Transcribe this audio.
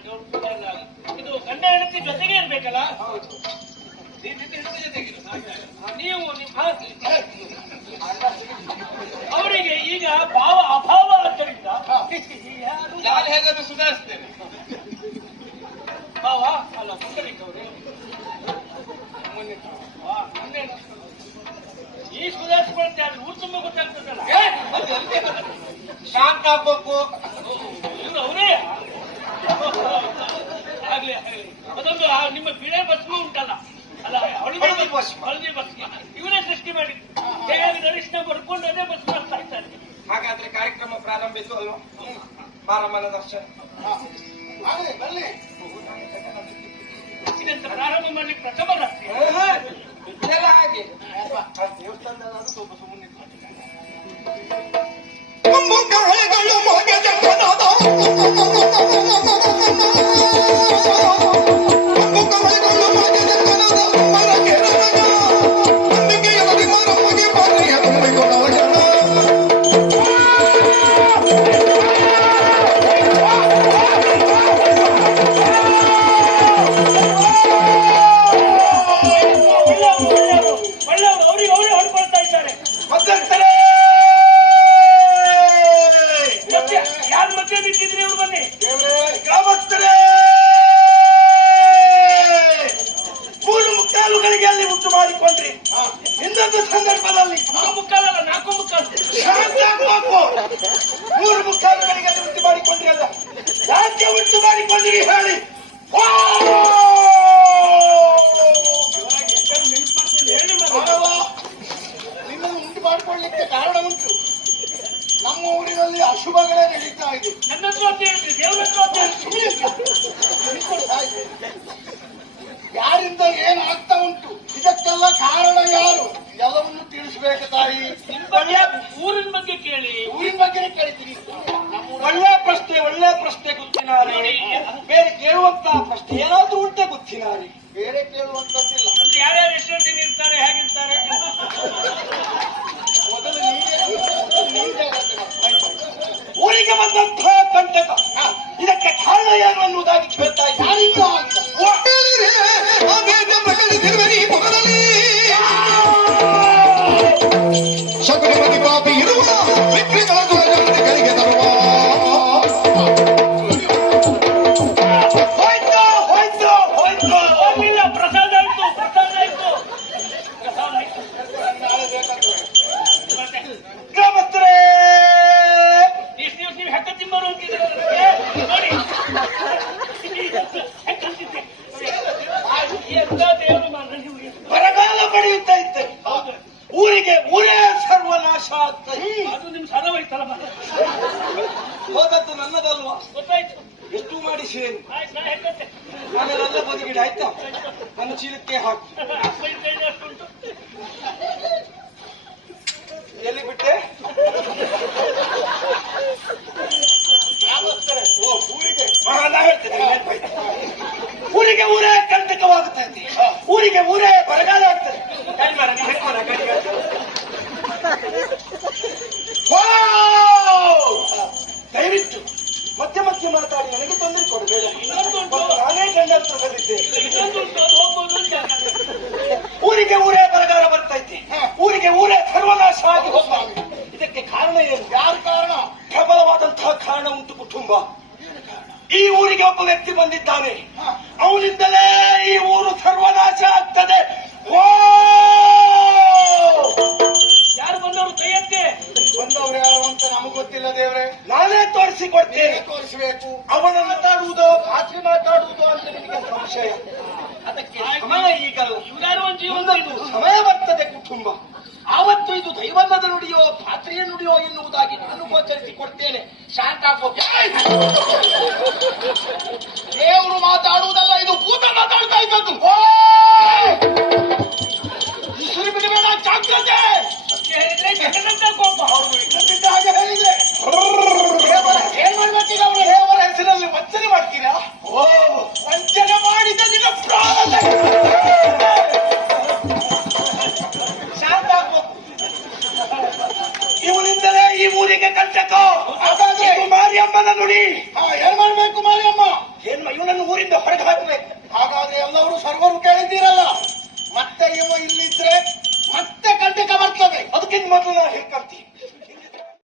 ಇದು ಗಂಡ ಹೆಂಡತಿ ಜೊತೆಗೆ ಇರ್ಬೇಕಲ್ಲ. ನೀವು ಅವರಿಗೆ ಈಗ ಭಾವ ಅಭಾವ ಆದ್ದರಿಂದ ನಾನು ಹೇಗಾದ್ರೂ ಸುಧಾರಿಸ್ತೇನೆ. ಭಾವ ಅಲ್ಲ ಪುಂಡರೀಕವ್ರೆ ಈ ಸುಧಾರಿಸಿಕೊಳ್ತೆ ಅದು ಊರು ತುಂಬ ಗೊತ್ತಾಗ್ತದಲ್ಲ. ಶಾಂತ ಆಗ್ಬೇಕು. ಇವ್ರು ಅವರೇ ಆಗ್ಲಿ ಅದೊಂದು ನಿಮ್ಮ ಬಿಳೆ ಭಸ್ಮ ಉಂಟಲ್ಲ, ಅಲ್ಲ ಹಳದಿ ಭಸ್ಮ ಇವರೇ ಸೃಷ್ಟಿ ಮಾಡಿ ಹೇಗಾಗಿ ಅರಿಶಿನ ಬರ್ಕೊಂಡು ಅದೇ ಭಸ್ಮ ಆಗ್ತಾ ಇದ್ದಾರೆ. ಹಾಗಾದ್ರೆ ಕಾರ್ಯಕ್ರಮ ಪ್ರಾರಂಭಿಸು ಅಲ್ವಾ? ಬಾರಮ್ಮನ ದರ್ಶನ ಇದೆಂತ ಪ್ರಾರಂಭ ಮಾಡ್ಲಿಕ್ಕೆ ಪ್ರಥಮ ರಾತ್ರಿ ಇದೆಲ್ಲ ಹಾಗೆ ದೇವಸ್ಥಾನದಲ್ಲಾದ್ರೂ ಸ್ವಲ್ಪ ಸುಮ್ಮನೆ ಕಾರಣ ಉಂಟು. ನಮ್ಮ ಊರಿನಲ್ಲಿ ಅಶುಭಗಳೇ ನಡೀತಾ ಇದೆ. ನನ್ನ ದೇವರ ಯಾರಿಂದ ಏನಾಗ್ತಾ ಉಂಟು, ಇದಕ್ಕೆಲ್ಲ ಕಾರಣ ಯಾರು ಎಲ್ಲವನ್ನು ತಿಳಿಸಬೇಕು ತಾಯಿ. ಊರಿನ ಬಗ್ಗೆ ಕೇಳಿ. ಊರಿನ ಬಗ್ಗೆ ಕೇಳ್ತೀನಿ. ಒಳ್ಳೆ ಪ್ರಶ್ನೆ ಗೊತ್ತಿನಾರಿ. ಬೇರೆ ಕೇಳುವಂತಹ ಪ್ರಶ್ನೆ ಏನಾದ್ರೂ ಉಂಟೆ ಗೊತ್ತಿನಾರಿ. ಬೇರೆ ಕೇಳುವಂತದ್ದಿಲ್ಲ. ಅಂದ್ರೆ ಯಾರ್ಯಾರು ಎಷ್ಟು ಇರ್ತಾರೆ, ಹೇಗಿರ್ತಾರೆ ಮೊದಲು ನೀವೇ ಊರಿಗೆ ಬಂದಂತಹ ಕಂಟಕ ಇದಕ್ಕೆ ಕಾರಣ ಏನು ಅನ್ನುವುದಾಗಿ ಕೇಳ್ತಾ ಯಾರಿಂದ ಅಂತ ಶಕುನಿ ಪಾಪಿ ಇರುವ ವಿಕ್ರಿಗಳಿಗೆ ತರುವ ಹೋಗಿಲ್ಲ. ಪ್ರಸಾದ ಆಯ್ತು. ಗ್ರಾಮಸ್ಥರೇ, ಇಷ್ಟು ದಿವಸ ನೀವು ಹೆಕ್ಕ ತಿಂಬರು ಅಂತಿದ್ರೆ ನೋಡಿ ಎಂತ ದೇವರು ಮಾತ್ರ ನೀವು. ಬರಗಾಲ ಪಡೆಯುತ್ತಾ ಇದ್ದೆ. ಊರೇ ಸರ್ವನಾಶ ಆಗ್ತಾ ಇದೆ. ಅದು ನಿಮ್ ಸದವೈತಲ್ಲ ಮಾತ್ರ ಹೋದದ್ದು ನನ್ನದಲ್ವಾ? ಗೊತ್ತಾಯ್ತು. ಎಷ್ಟು ಮಾಡಿ ಸೇರಿ ಆಯ್ತು, ನಾ ಹೆಕ್ಕತ್ತೆ ನಾನೆಲ್ಲ ಬದಿಗಿಡ ಆಯ್ತಾ? ನನ್ನ ಚೀಲಕ್ಕೆ ಹಾಕಿ ಅಪ್ಪ ಇದ್ದ ಅಷ್ಟುಂಟು. ಎಲ್ಲಿ ಬಿಟ್ಟೆ? ನಾ ಹೇಳ್ತೇನೆ. ಊರಿಗೆ ಊರೇ ಕಂಟಕವಾಗುತ್ತಾ ಇದೆ. ಊರಿಗೆ ಊರೇ ಬರಗಾಲ ಆಗ್ತದೆ. ಗಾಡಿ ಮಾರ, ನೀ ಹೆಕ್ ಮಾರ, ಗಾಡಿ ದಯವಿಟ್ಟು ಮಧ್ಯೆ ಮಾತಾಡಿ ನನಗೆ ತೊಂದರೆ ಕೊಡಬೇಡ. ನಾನೇ ಗಂಡಂತರದಲ್ಲಿದ್ದೇನೆ. ಅದು ಹೋಗ್ಬೋದು ಅಂತ. ಊರಿಗೆ ಊರೇ ಬರಗಾಲ ಬರ್ತಾ ಇದ್ದೆ. ಊರಿಗೆ ಊರೇ ಸರ್ವನಾಶ ಆಗಿ ಹೋಗ್ತಾ ಇದೆ. ಇದಕ್ಕೆ ಕಾರಣ ಏನು? ಯಾರು ಕಾರಣ? ಪ್ರಬಲವಾದಂತಹ ಕಾರಣ ಉಂಟು. ಕುಟುಂಬ. ಈ ಊರಿಗೆ ಒಬ್ಬ ವ್ಯಕ್ತಿ ಬಂದಿದ್ದಾನೆ. ಅವನಿಂದಲೇ ಈ ಊರು ಸರ್ವನಾಶ ಆಗ್ತದೆ. ಯಾರು ಬಂದವರು ಕೈಯತ್ತೆ. ಬಂದವ್ರು ಯಾರು ಅಂತ ನಮಗ್ ಗೊತ್ತಿಲ್ಲ ದೇವ್ರೆ. ನಾನೇ ತೋರಿಸಿಕೊಡ್ತೇನೆ. ತೋರಿಸಬೇಕು. ಅವನ ಮಾತಾಡುವುದೋ ಖಾತ್ರಿ ಮಾತಾಡುವುದೋ ಅಂತ ನಿಮಗೆ ಸಂಶಯ. ಅದಕ್ಕೆ ಸಮಯ ಈಗಲ್ಲ. ಇವ್ಯಾರು ಒಂದು ಜೀವನ ಮುಂದೊಂದು ಸಮಯ ಬರ್ತದೆ. ಕುಟುಂಬ ಆವತ್ತು ಇದು ದೈವನ್ನದ ನುಡಿಯೋ ಖಾತ್ರಿಯ ನುಡಿಯೋ ಎನ್ನುವುದಾಗಿ ನಾನು ಗೋಚರಿಸಿ ಕೊಡ್ತೇನೆ. ಶಾಂತ ಆಗ್ಬೇಕು. ದೇವರು ಮಾತಾಡುವುದಲ್ಲ, ಇದು ಭೂತ ಮಾತಾಡ್ತಾ ಇದ್ದದ್ದು. ಸುರಿಬಿಡಬೇಡ, ಜಾಗ್ರತೆ. ಹೇಳಿದ್ರೆ ಜಗದಂತ ಕೋಪ. ಇನ್ನೊಂದಿದ್ದ ಹಾಗೆ ಹೇಳಿದ್ರೆ ಏನ್ ಮಾಡ್ಬೇಕೀಗ? ಅವನು ದೇವರ ಹೆಸರಲ್ಲಿ ವಂಚನೆ ಮಾಡ್ತೀರಾ? ವಂಚನೆ ಮಾಡಿದ ನಿನ್ನ ಪ್ರಾಣ ಶಾಂತ ಆಗ್ಬೇಕು. ಇವನಿಂದಲೇ ಈ ಊರಿಗೆ ಕಂಟಕ. ಹಾಗಾದ್ರೆ ಮಾರಿಯಮ್ಮನ ನುಡಿ